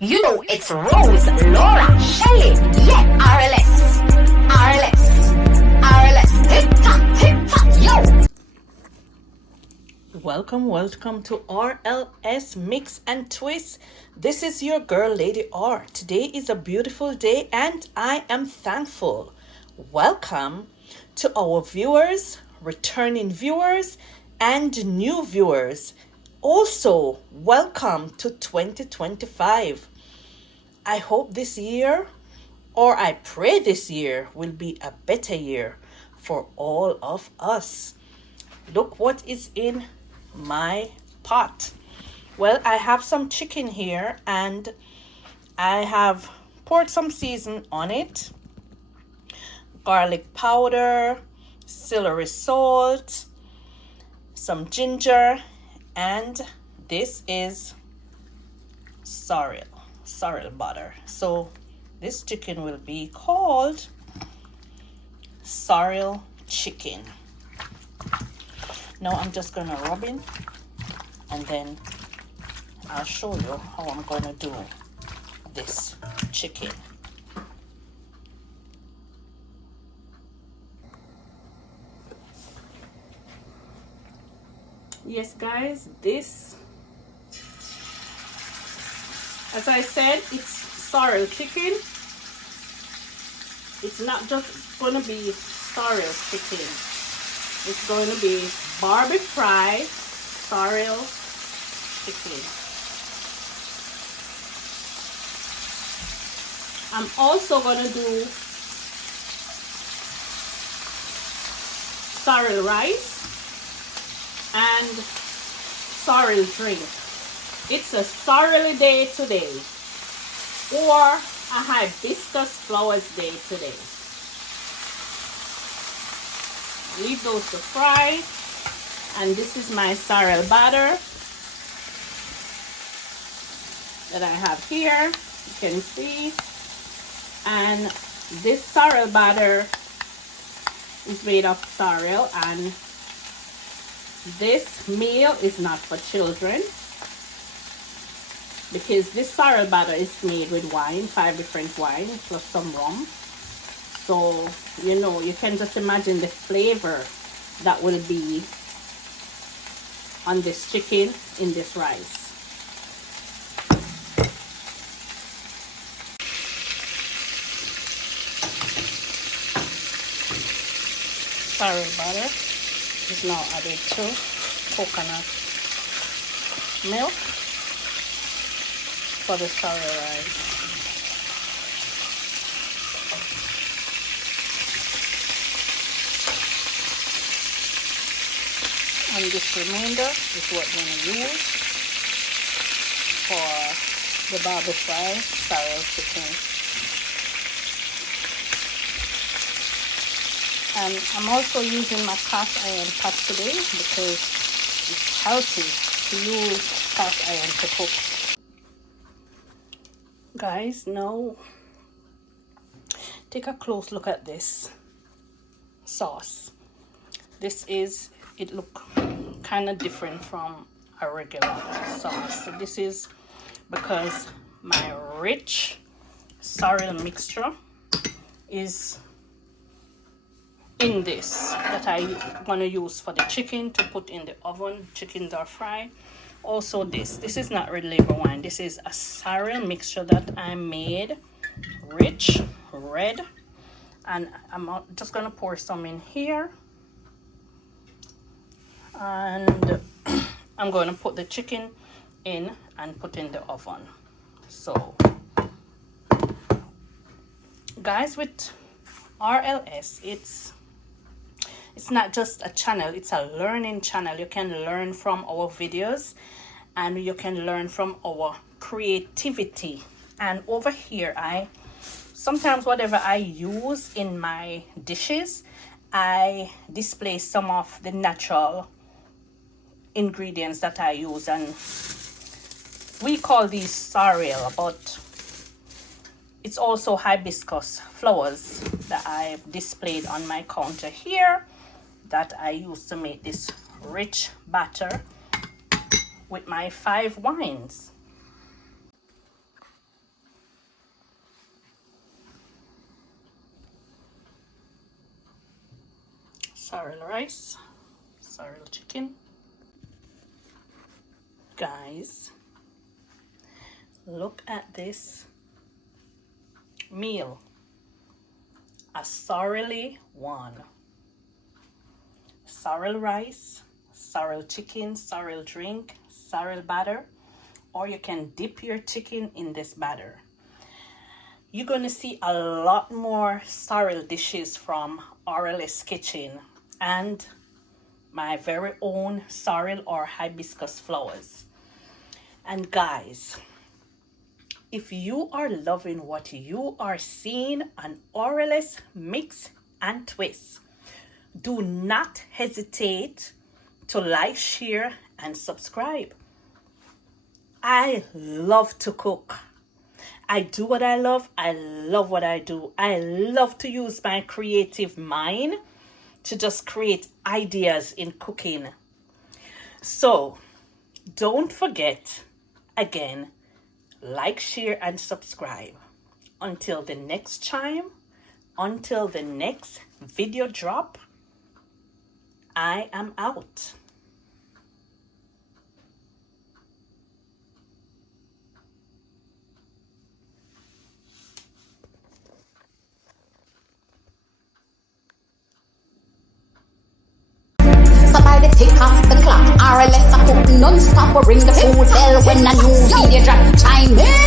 You know it's Rose, Laura, Shelley, yeah, RLS, hip top, yo. Welcome to RLS Mix and Twist. This is your girl, Lady R. Today is a beautiful day and I am thankful. Welcome to our viewers, returning viewers, and new viewers. Also, welcome to 2025. I hope this year, or I pray this year, will be a better year for all of us. Look what is in my pot. Well, I have some chicken here and I have poured some season on it. Garlic powder, celery salt, some ginger, and this is sorrel butter. So this chicken will be called sorrel chicken. Now I'm just gonna rub it and then I'll show you how I'm gonna do this chicken. Yes guys, this, as I said, it's sorrel chicken. It's not just gonna be sorrel chicken. It's going to be bar-be-fry-sorrel chicken. I'm also going to do sorrel rice and sorrel drink. It's a sorrel day today, or a hibiscus flowers day today. Leave those to fry, and this is my sorrel batter that I have here, you can see. And this sorrel batter is made of sorrel, and this meal is not for children because this sorrel batter is made with wine, 5 different wines plus some rum. So, you know, you can just imagine the flavor that will be on this chicken in this rice. Sorrel butter is now added to coconut milk for the sorrel rice. And this remainder is what we're going to use for the bar-be-fry-sorrel chicken. And I'm also using my cast iron pot today because it's healthy to use cast iron to cook. Guys, now take a close look at this sauce. It look kind of different from a regular sauce. So this is because my rich sorrel mixture is in this that I'm gonna use for the chicken to put in the oven. Chickens are fried. Also this is not red label wine. This is a sorrel mixture that I made rich red, and I'm just gonna pour some in here. And I'm going to put the chicken in and put in the oven. So guys, with RLS, it's not just a channel, it's a learning channel. You can learn from our videos and you can learn from our creativity. And over here, sometimes whatever I use in my dishes, I display some of the natural ingredients that I use, and we call these sorrel, but it's also hibiscus flowers that I've displayed on my counter here that I use to make this rich batter with my 5 wines. sorrel rice, sorrel chicken. Guys, look at this meal. A sorrely one. Sorrel rice, sorrel chicken, sorrel drink, sorrel batter, or you can dip your chicken in this batter. You're going to see a lot more sorrel dishes from RLS Kitchen and my very own sorrel or hibiscus flowers. And guys, if you are loving what you are seeing on RLS Mix and Twist, do not hesitate to like, share, and subscribe. I love to cook. I do what I love. I love what I do. I love to use my creative mind to just create ideas in cooking. So don't forget, again, like, share, and subscribe. Until the next time, until the next video drop, I am out. So by the tick of the clock, RLS a cook non-stop. We ring the food bell when a new video drop. Chime in.